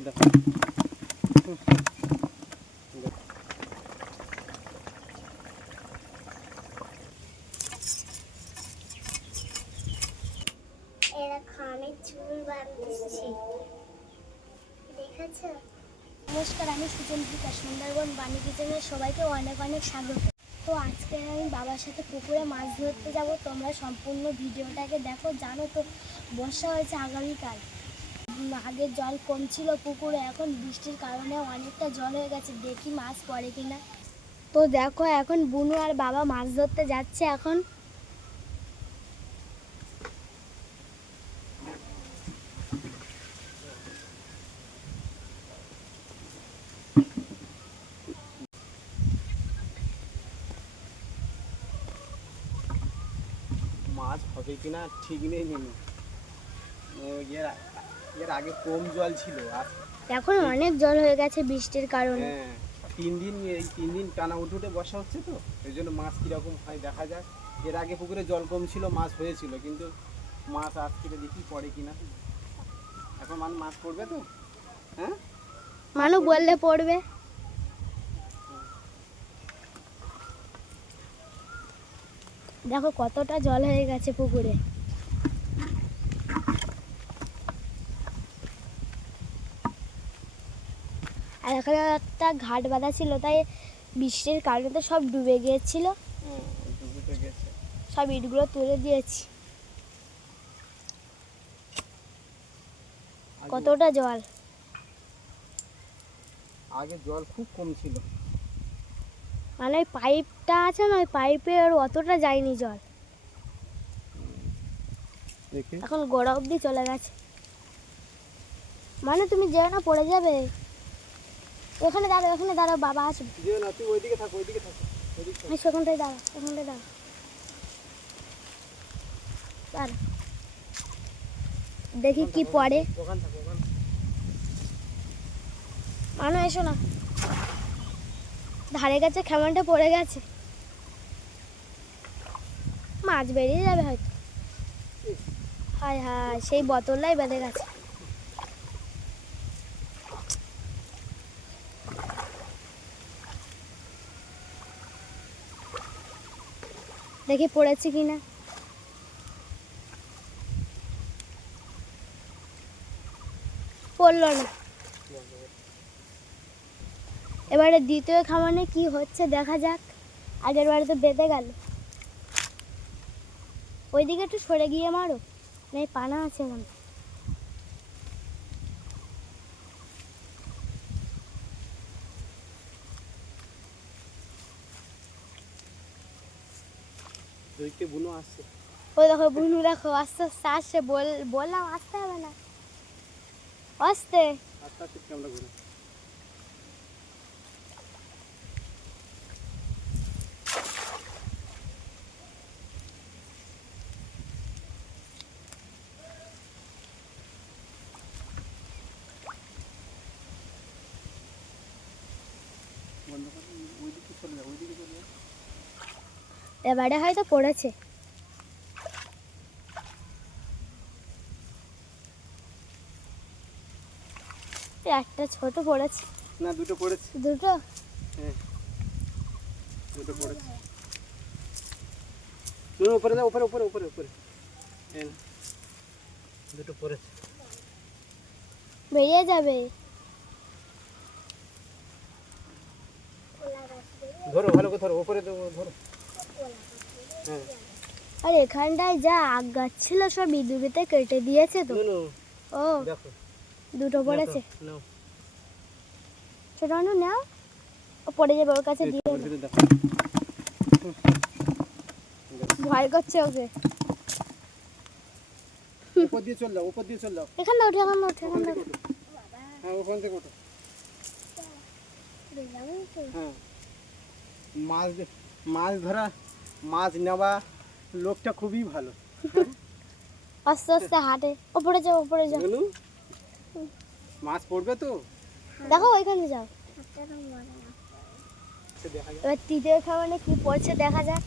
ঘুরে দেখো। নমস্কার, আমি সুচন্দ্রিকা। সুন্দরবন বাণী কিচেনে সবাইকে অনেক অনেক স্বাগত। তো আজকে আমি বাবার সাথে পুকুরে মাছ ধরতে যাব। তোমরা সম্পূর্ণ ভিডিওটাকে দেখো। জানো তো বর্ষা হয়েছে আগামীকাল। আগে জল কম ছিল পুকুরে, এখন বৃষ্টির কারণে অনেকটা জল হয়ে গেছে। দেখি মাছ পড়ে কিনা। তো দেখো এখন বুনু আর বাবা মাছ ধরতে যাচ্ছে। এখন মাছ হবে কিনা ঠিক নেই নেই। এর আগে কম জল ছিল, আর এখন অনেক জল হয়ে গেছে বৃষ্টির কারণে। হ্যাঁ, এই 3 দিন টানা উঠে বসা হচ্ছে, তো এই জন্য মাছ কীরকম হয় দেখা যাক। এর আগে পুকুরে জল কম ছিল, মাছ হয়েছিল, কিন্তু মাছ আজকে দেখি পড়ে কিনা। এখন মাছ পড়বে তো? হ্যাঁ, মানু বললে পড়বে। দেখো কতটা জল হয়ে গেছে পুকুরে। আর এখানে একটা ঘাট বাঁধা ছিল, তাই বৃষ্টির কারণে তো সব ডুবে গিয়েছিল। ডুবে গেছে। সব ইটগুলো তুলে দিয়েছি। কতটা জল! আগে জল খুব কম ছিল, মানে ওই পাইপটা আছে না, ওই পাইপে আর অতটা যায়নি জল। এখন গোড়া অবধি চলে গেছে। মানে তুমি যেও না, পড়ে যাবে। ওখানে দাঁড়াও, ওখানে দাঁড়াও, বাবা আসবে। যেও না, তুই ওইদিকে থাক, ওইদিকে থাক। সেখানটায় দাঁড়াও, ওখানটায় দাঁড়াও। দাঁড়া, দেখি কি পড়ে। মানো এসো না, ধারে গেছে, খেমানটা পড়ে গেছে। মাছ বেরিয়ে যাবে হয়তো। হায় হায়, সেই বোতলটাই বেঁধে গেছে। দেখি পড়েছে কিনা। পড়লো না। এবারে দ্বিতীয় খামানে কি হচ্ছে দেখা যাক। আগের বারে তো বেঁধে গেল। ওইদিকে একটু সরে গিয়ে মারো, নেই পানা আছে মনে। বুনো আসছে। ওই দেখো বুনু, দেখো আস্তে আস্তে আসছে। বললাম আসতে হবে না, আসতে। আস্তে আস্তে ক্যামেরা ঘুরে। ওইদিকে চলে যা, ওইদিকে চলে যা। এবারে হয়তো পড়েছে। একটা ছোট পড়েছে। না, দুটো পড়েছে। দুটো? হ্যাঁ, দুটো পড়েছে। তুমি উপরে যাও, উপরে উপরে উপরে উপরে। হ্যাঁ, দুটো পড়েছে। বেরিয়ে যাবে। ধরো, ভালো করে ধরো, উপরে ধরো। হ্যাঁ, আর এখানটায় যা আগ গাছ ছিল সব ইঁদুরেতে কেটে দিয়েছে তো। ও দেখো দুটো পড়েছে। নাও, ছোট মানুষ নাও, ও পড়ে যাবে, ওর কাছে দিয়ে দাও। দেখো। ভয় করছে ওকে। উপর দিয়ে চল যাও, উপর দিয়ে চল যাও। এখানে ওঠে, এখানে ওঠে, এখানে ওঠে। হ্যাঁ, ওখান থেকে ওঠো। হ্যাঁ, মাছ ধরা, মাছ নেওয়া লোকটা খুবই ভালো। আস্তে আস্তে হাঁটে। ওপরে যাও, ওপরে যাও। মাছ পড়বে তো, দেখো ওইখানে যাও। এবার তৃতীয় খাবারে কি পড়ছে দেখা যাক।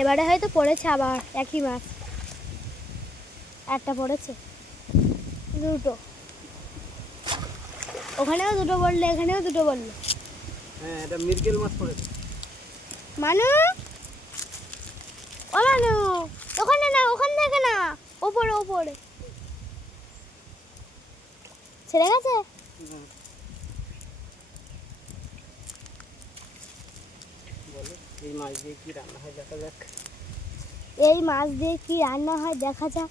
এবারে হয়তো পড়েছে আবার একই মাছ, একটা পড়েছে, দুটো, ওখানেও দুটো বললে, এখানেও দুটো বললে। হ্যাঁ, এটা মৃগেল মাছ পড়েছে। মানু, ও মানু, ওখানে না, ওখানে দেখে না, ওপরে ওপরে ছেড়ে গেছে। হুম। বলো এই মাছ দিয়ে কি রান্না হয় দেখা যাক। এই মাছ দিয়ে কি রান্না হয় দেখা যাক।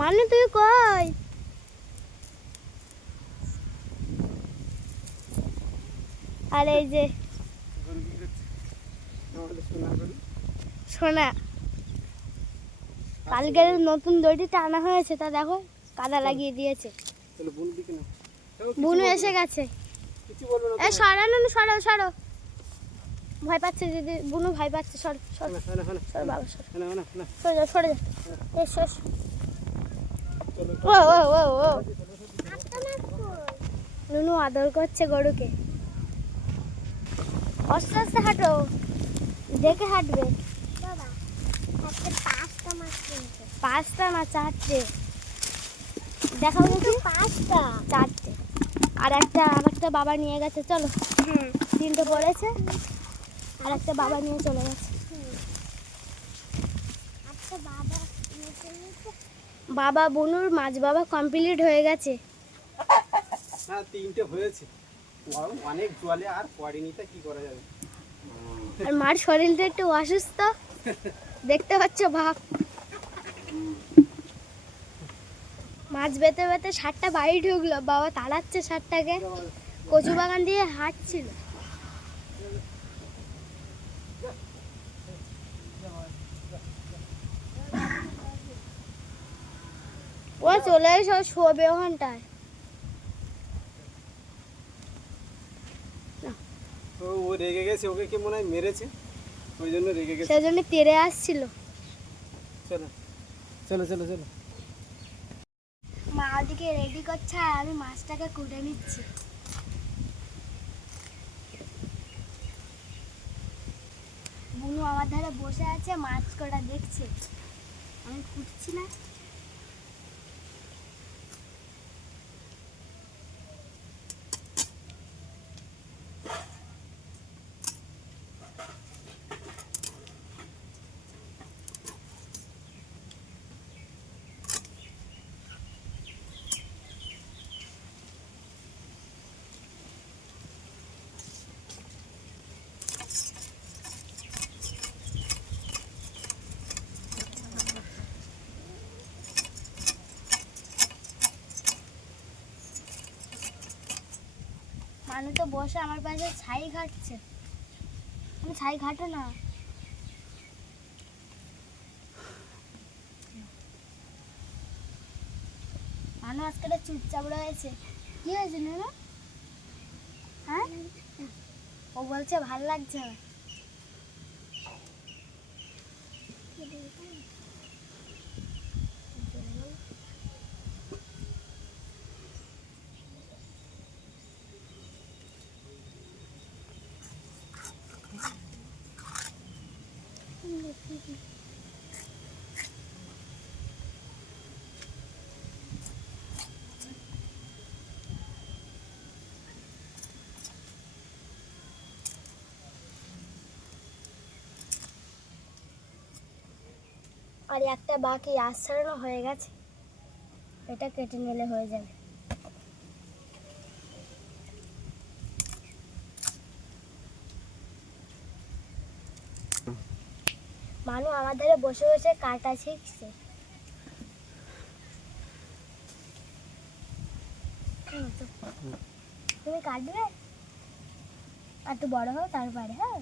মানু তুই কই? আর এই যে গরু কি করছে? আমাদের সোনা গরু। সোনা, কালকের নতুন দড়ি টানা হয়েছে, তা দেখো কাদা লাগিয়ে দিয়েছে। তাহলে বুনু দিকে না। বুনু এসে গেছে। কিছু বলবে না। এ সরানো, সরো সরো, ভয় পাচ্ছে যদি, বুনু ভয় পাচ্ছে, সর সর সর বাবা, সর সরে যা, সরে যা, এসো এসো। ও ও ও ও নুনু আদর করছে গরুকে। আস্তে আস্তে হাঁটো, দেখে হাঁটবে। বাবা আজকে 5টা মাছ কিনছে। 5টা না 4টে? দেখাও দেখি। 5টা, 4টে। আর একটা বাবা নিয়ে গেছে, চলো। হ্যাঁ, 3টে পড়েছে, আর একটা বাবা নিয়ে চলে গেছে। আচ্ছা বাবা বাবা বুনুর মাছ বাবা কমপ্লিট হয়ে গেছে। হ্যাঁ, 3টে হয়েছে। অনেক জলে আর পড়েনি, তা কি করা যাবে। আর মার শরীরটা একটু অসুস্থ, দেখতে পাচ্ছ ভাব। মাছ বেতে বেতে 7টা বাড়ি ঢুকলো, বাবা তাড়াচ্ছে 7টাকে, কচু বাগান দিয়ে হাঁটছিল। ও চলে এসো, শোবে ওখানটায়। ও রেগে গেছে, ওকে কি মনে হয় মেরেছে, ওই জন্য রেগে গেছে। সেজন্য তেড়ে আসছিল। চলো চলো চলো চলো। মা ওদিকে রেডি করছে আর আমি মাছটাকে কুটে নিচ্ছি। বুনু আমার ধারে বসে আছে, মাছ কটা দেখছে, আমি কুটছি না। মানু তো বসে আমার পাশে ছাই ঘাটছে, আমি ছাই ঘাটো না। মানু আজকে চুপচাপ রয়েছে, কি হয়েছে না? হ্যাঁ, ও বলছে ভাল লাগছে না। আর একটা বাকি আঁশ ছাড়ানো হয়ে গেছে, এটা কেটে নিলে হয়ে যাবে। মানু আমার ধারে বসে বসে কাটা শিখছে। তুমি কাটবে, আর একটু বড় হও তারপরে। হ্যাঁ,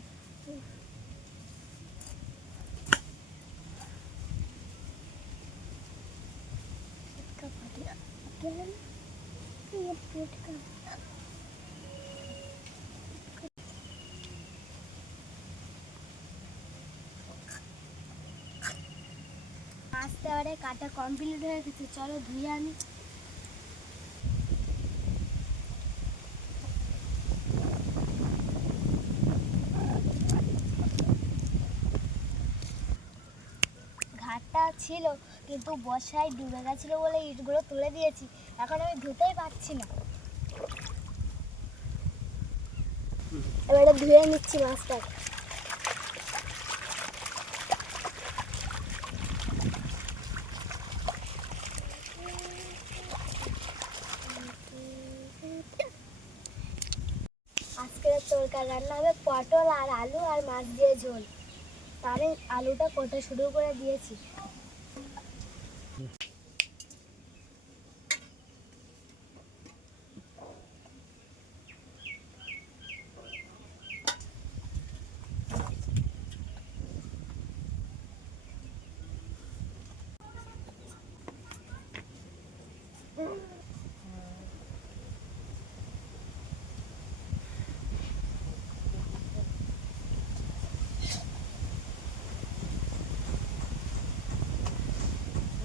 আস্তে আরে কাটা কমপ্লিট হয়ে গেছে, চলো ধুয়ে আনি। ছিল, কিন্তু বর্ষায় ডুবে গেছিলো বলে ইটগুলো তুলে দিয়েছি। এখন আমি ধুতেই পারছি না। এবারে ধুয়ে নিচ্ছি মাছটা। আজকের তরকারি রান্না হবে পটল আর আলু আর মাছ দিয়ে ঝোল। তারে আলুটা কটা শুরু করে দিয়েছি।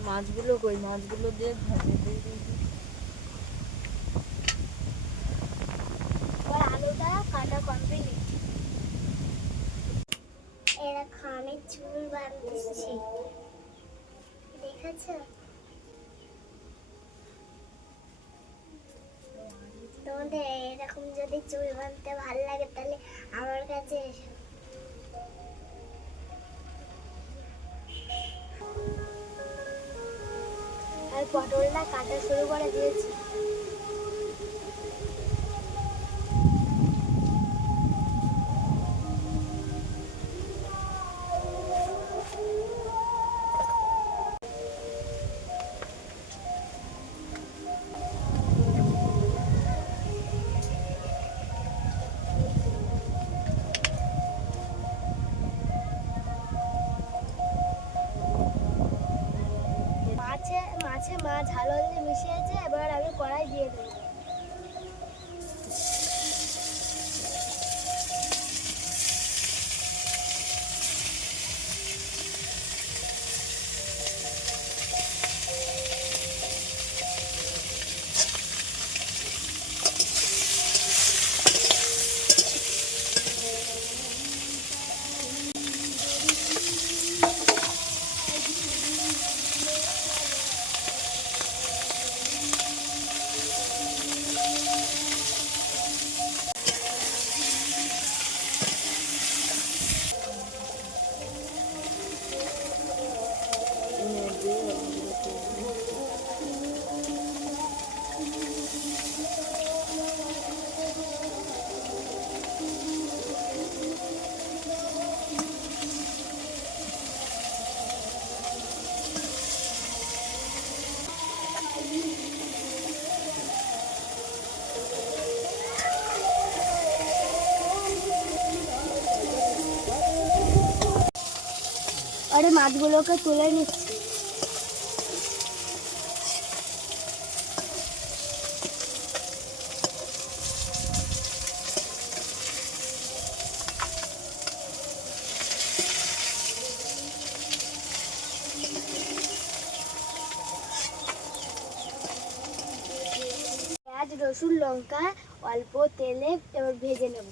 মাছগুলো কই? মাছগুলো দিয়ে ভাজে এবার আলুটা কাটা কমপ্লিট। এরকম আমি চুল বাঁধছি, দেখেছো? তোমাদের এরকম যদি চুল বাঁধতে ভালো লাগে তাহলে আমার কাছে এসো। আর পটলটা কাটা শুরু করে দিয়েছি। মাছে মাছ ঝাল হলদি মিশিয়েছে, এবার আমি কড়াই দিয়ে দেবো। আরে মাছগুলোকে তুলে নিচ্ছি। পেঁয়াজ রসুন লঙ্কা অল্প তেলে এবার ভেজে নেব।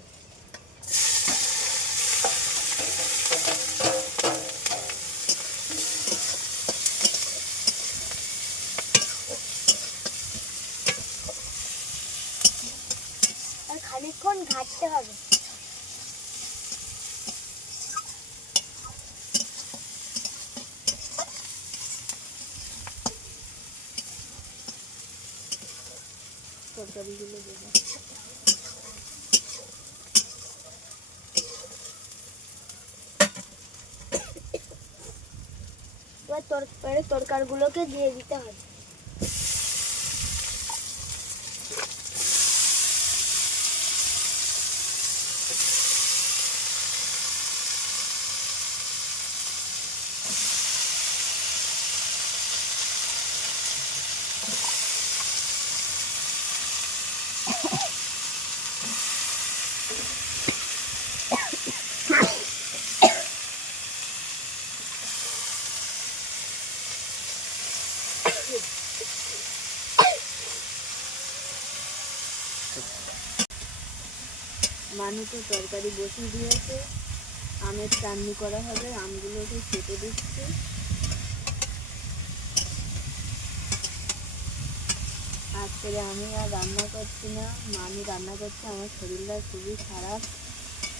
আর খানিকক্ষণ ঘাটতে হবে। তরকারিগুলো দেবো। এবার তরকারিগুলোকে দিয়ে দিতে হবে। মানু তো তরকারি বসিয়ে দিয়েছে, আমের চাটনি করা হবে, আমগুলোকে কেটে দিচ্ছি। আজকে আমি আর রান্না করছি না, মামি রান্না করছে। আমার শরীরটা খুবই খারাপ,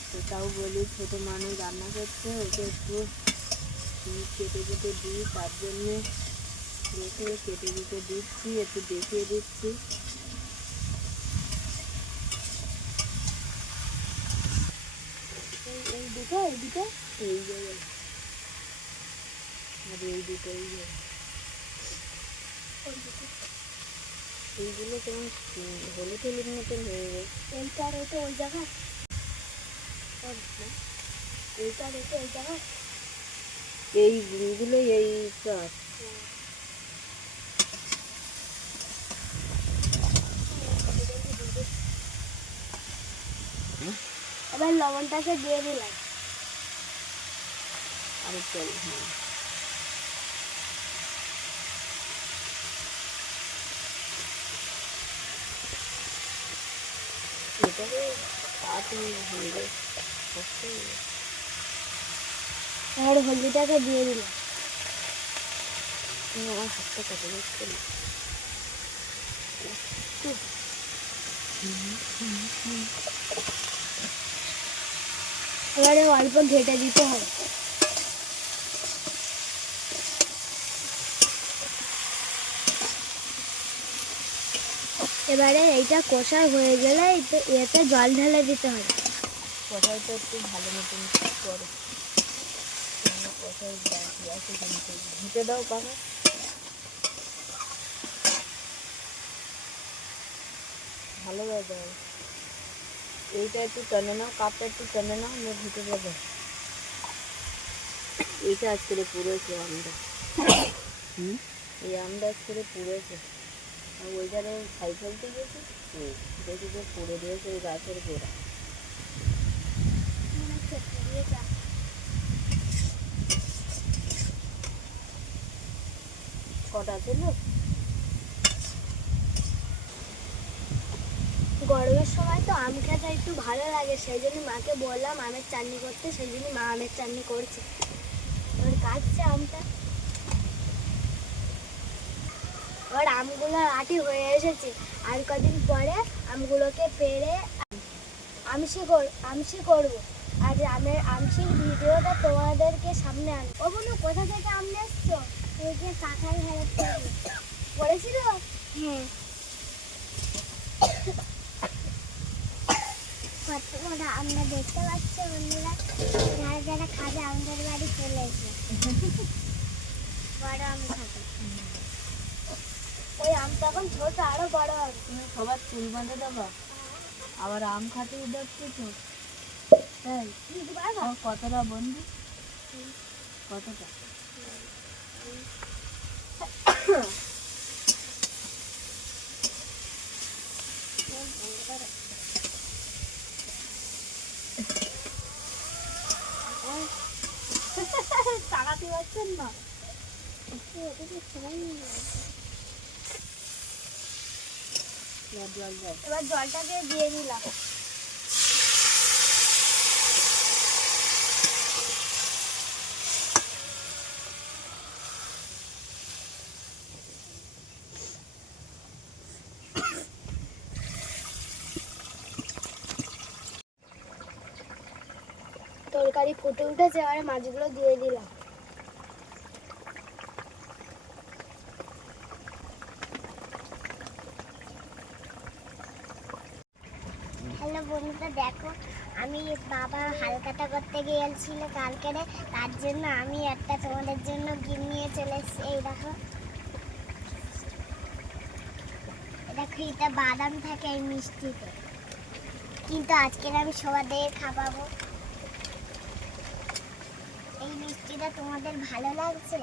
তো তাও বলি ছোটো মানুষ রান্না করছে, ওকে একটু কেটে কেটে দিই, তার জন্যে দেখে কেটে কেটে দিচ্ছি, একটু দেখিয়ে দিচ্ছি। এই দুটো এই দুটো এই জায়গায়, আর এই দুটো এই জায়গায়, এইগুলো কেমন হলুদ হলুদ মতন হয়ে গেছে। এইটা আর ওইটা ওই জায়গায়, এইটা আর ওইটা ওই জায়গায়। এইগুলো এই চার এবার লবণটাকে দিয়ে দিলাম। আর চল। এটাকে আপনি হলুদ এবার হলদিটাকে দিয়ে দিলাম। আমার হাতটা কাটে যাচ্ছে না। এবারে অল্প ঘেটে দিতে হবে। এবারে এইটা কষা হয়ে গেলে এতে জল ঢেলে দিতে হবে। কষাইটা একটু ভালো মতন করে, কষাই বাকি আছে কিন্তু ঘুটে দাও পাকা। ভালো দাও, এইটা একটু টেনে নাও, কাপটা একটু টেনে নাও, আমরা ঘুটে দেবো। এইটা আজ করে পুড়েছে আমটা, এই আমটা আজ করে পুড়েছে। আর ওই ধারে ছাই ফেলতে গেছি, দেখি যে পুড়ে দিয়েছে ওই গাছের গোড়া। কটা ছিল? গরমের সময় তো আম খেতে একটু ভালো লাগে, সেই জন্য মাকে বললাম আমের চাটনি করতে, সেই জন্য মা আমের চাটনি করছে। এবার কাটছে আমটা। এবার আমগুলো আটি হয়ে এসেছে, আর কদিন পরে আমগুলোকে পেড়ে আমসি করবো। আর আমসির ভিডিওটা তোমাদেরকে সামনে আনবো। ও বোনো, কোথা থেকে আম নিয়ে এসছো? ওই যে কাঁঠাল ঘাড়ের থেকে পড়েছিল। হ্যাঁ, কত বড় আমরা দেখতে পাচ্ছি বন্ধুরা, যারা যারা খাবে আমাদের বাড়ি চলে এসে বড় আম খাবে। ওই আমটা এখন ছোট, আরো বড় হবে। তুমি সবার চুল বাঁধে দেবা, আবার আম খাতে দেখছো তো। তাই আমার কতটা বন্ধু, কতটা তাকাতে পারছেন না। জল দাও। এবার জলটাকে দিয়ে দিলাম। তরকারি ফুটে উঠেছে, এবারে মাছগুলো দিয়ে দিলাম। হ্যালো বন্ধুরা, দেখো আমি বাবা হালকাটা করতে গিয়েছিল কালকে, তার জন্য আমি একটা তোমাদের জন্য গিফট নিয়ে চলে এসেছি। এই দেখো, দেখো এটা বাদাম থাকে এই মিষ্টিতে, কিন্তু আজকে আমি সবাদের খাওয়াবো। এই মিষ্টিটা তোমাদের ভালো লাগছে?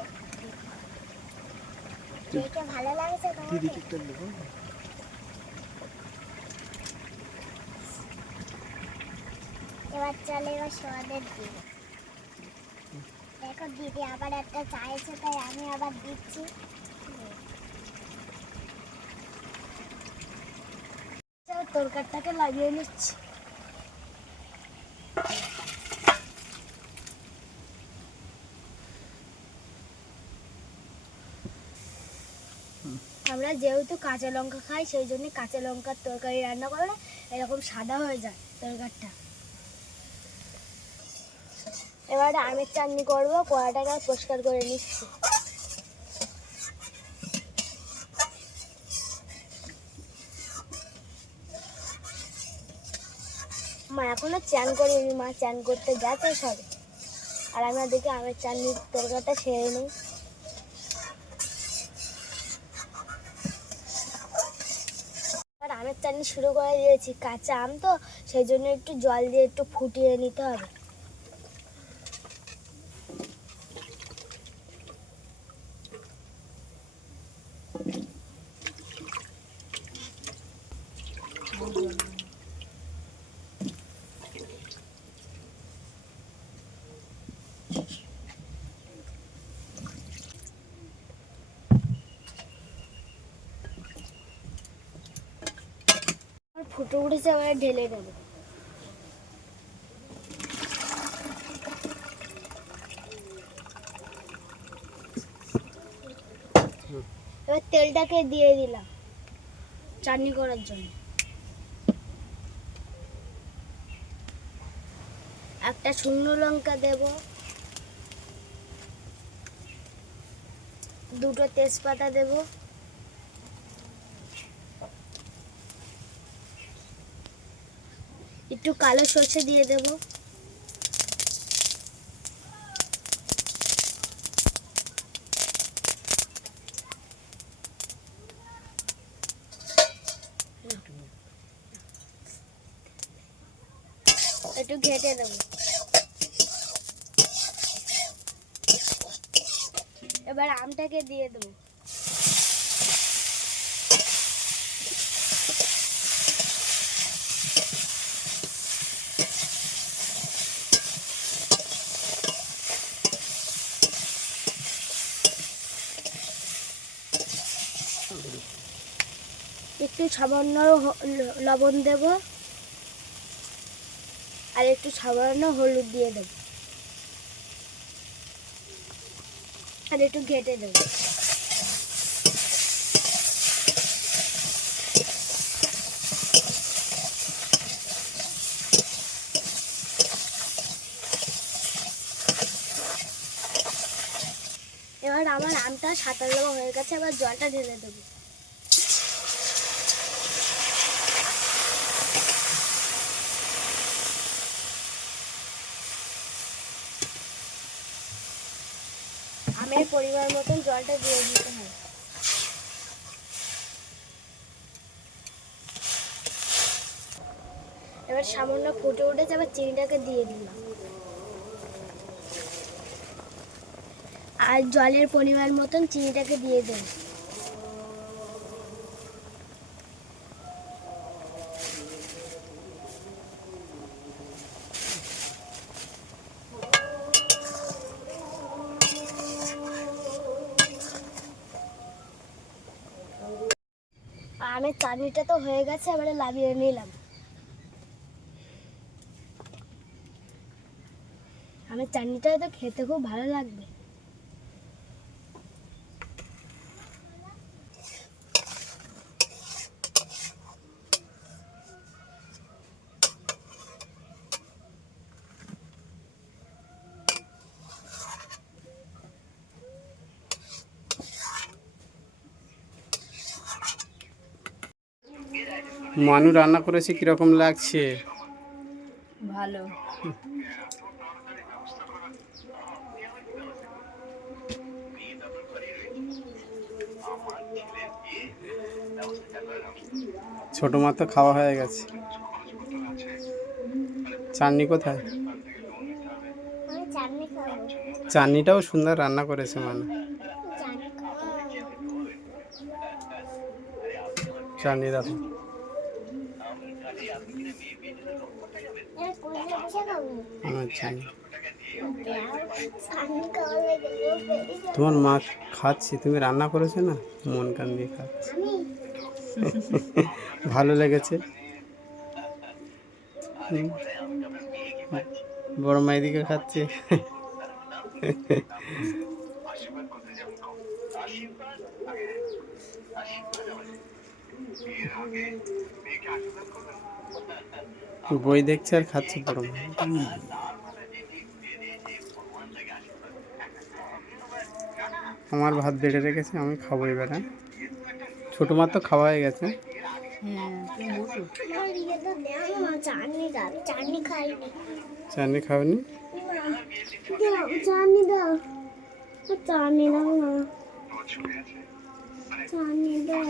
দেখে ভালো লাগছে তোমাদের? এবার চলে, এবার সবাদের দিই। দেখো দিদি আবার একটা চাইছে, তাই আমি আবার দিচ্ছি। তরকারিটাকে লাগিয়ে নিচ্ছি। আমরা যেহেতু কাঁচা লঙ্কা খাই সেই জন্য কাঁচা লঙ্কার তরকারি রান্না করলে এরকম সাদা হয়ে যায় তরকারিটা। এবারে আমের চাটনি করবো, কড়াটাকে পরিষ্কার করে নিচ্ছি। মা এখনো চান করিনি, মা চান করতে গেছে সবে, আর আমি দেখি আমের চাটনির তরকারিটা সেরে নিই। আর আমের চাটনি শুরু করে দিয়েছি, কাঁচা আম তো সেই জন্য একটু জল দিয়ে একটু ফুটিয়ে নিতে হবে। ফুটে উঠেছে, এবারে ঢেলে নেব। এবার তেলটাকে দিয়ে দিলাম চাটনি করার জন্য। একটা শুকনো লঙ্কা দেব, দুটো তেজপাতা দেব, একটু কালো সর্ষে দিয়ে দেব, একটু ঘেটে দেব। এবার আমটাকে দিয়ে দেবো। একটু সামান্য লবণ দেব, আর একটু সামান্য হলুদ দিয়ে দেব, আর একটু ঘেটে দেব। এবার আমার আমটা সাঁতার দেওয়া হয়ে গেছে, এবার জলটা ঢেলে দেবো। আমের পরিমাণ মতন জলটা দিয়ে দিতে হয়। এবার সামান্য ফুটে উঠেছে, আবার চিনিটাকে দিয়ে দিলাম, আর জলের পরিমাণ মতন চিনিটাকে দিয়ে দেব। আমের চাটনিটা তো হয়ে গেছে, এবারে নামিয়ে নিলাম। আমের চাটনিটা তো খেতে খুব ভালো লাগবে। মানু রান্না করেছে, কিরকম লাগছে? ভালো। ছোট মা তো খাওয়া হয়ে গেছে। চাটনি কোথায়? চাটনিটাও সুন্দর রান্না করেছে মানু। চাটনি দেখো। আচ্ছা, তোমার মা খাচ্ছে, তুমি রান্না করেছো না, মন কান দিয়ে খাচ্ছে। ভালো লেগেছে। বড় মা এদিকে খাচ্ছে। বই দেখছে আর খাচ্ছে বড় মা। আমার ভাত বেড়ে রেখেছে, আমি খাবো এবারে। ছোট মার তো খাওয়া হয়ে গেছে। হ্যাঁ তুমি বসো। চাটনি খাইনি। চাটনি খাওনি? চাটনি দাও, চাটনি দাও না, চাটনি দাও।